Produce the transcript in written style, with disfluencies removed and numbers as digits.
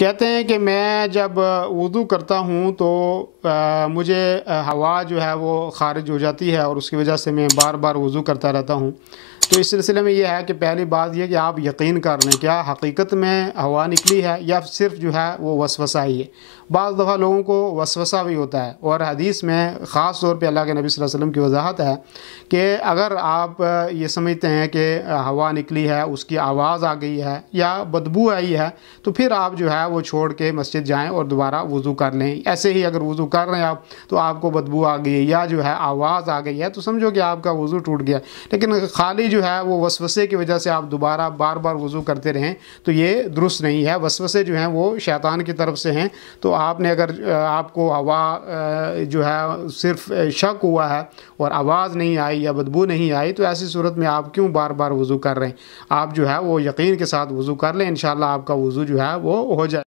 कहते हैं कि मैं जब वुज़ू करता हूँ तो मुझे हवा जो है वो ख़ारिज हो जाती है और उसकी वजह से मैं बार बार वुज़ू करता रहता हूँ। तो इस सिलसिले में ये है कि पहली बात ये कि आप यकीन कर लें क्या हकीकत में हवा निकली है या सिर्फ जो है वो वसवसा ही है। बाज़ दफ़ा लोगों को वसवसा भी होता है और हदीस में ख़ास तौर पे अल्लाह के नबी सल्लल्लाहु अलैहि वसल्लम की वजाहत है कि अगर आप ये समझते हैं कि हवा निकली है, उसकी आवाज़ आ गई है या बदबू आई है, तो फिर आप जो है वो छोड़ के मस्जिद जाएं और दोबारा वुज़ू कर लें। ऐसे ही अगर वुज़ू कर रहे हैं आप तो आपको बदबू आ गई है या जो है आवाज़ आ गई है तो समझो कि आपका वुज़ू टूट गया। लेकिन खाली जो है वो वसवसे की वजह से आप दोबारा बार बार वुज़ू करते रहें तो ये दुरुस्त नहीं है। वसवसे जो हैं वो शैतान की तरफ से हैं। तो आपने अगर आपको हवा जो है सिर्फ शक हुआ है और आवाज़ नहीं आई या बदबू नहीं आई तो ऐसी सूरत में आप क्यों बार बार वुज़ू कर रहे हैं। आप जो है वो यकीन के साथ वुज़ू कर लें, इंशाअल्लाह आपका वुज़ू जो है वो हो जाए।